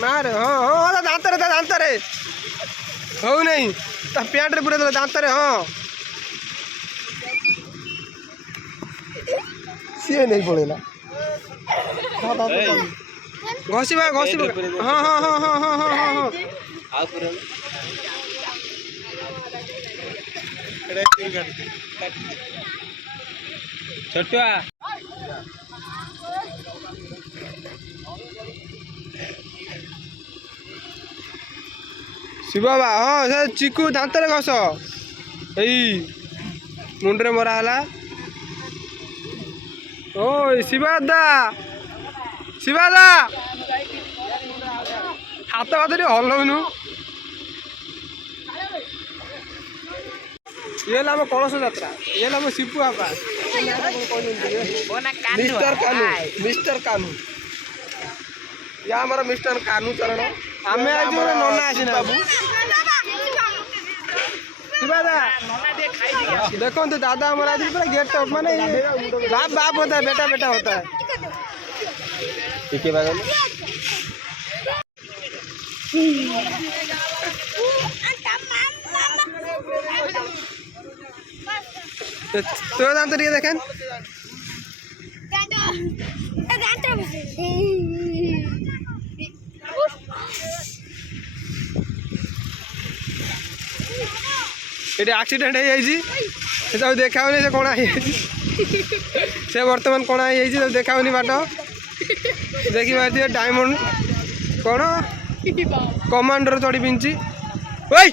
मार हाँ हाँ दांत रे हो नहीं पैंट रे पूरे दांत रे हाँ सी नहीं पड़ेगा घसीबा हाँ हाँ हाँ हाँ हाँ हाँ हाँ हाँ छोटुआ शिव बाबा हाँ से चिकू दांत रे घस यही मुंडरे मरा है ओ शिवादा हाथ हाथ टे हलौनु ये आम कलश यात्रा ये आम शिपू बाबा मिस्टर कानू या आमर मिस्टर कानू चरण आम आज नना आसी बाबू देखो दादा हमारा आज पूरा गेट टॉप माने बाप बाप होता है बेटा बेटा होता है ठीक है बाबा তো দাঁত টিকে দেখেন এটি আক্সিডেন্ট হয়ে যাইছি সেটা দেখা হয়নি যে কଣା হয়ে সে বর্তমান কଣା হয়ে যাইছি তাকে দেখা হয়নি বাট দেখি পারছি ডায়মন্ড କ'ଣ କମାଣ୍ଡର ଚଢ଼ି ପିନ୍ଧିଛି ଓଇ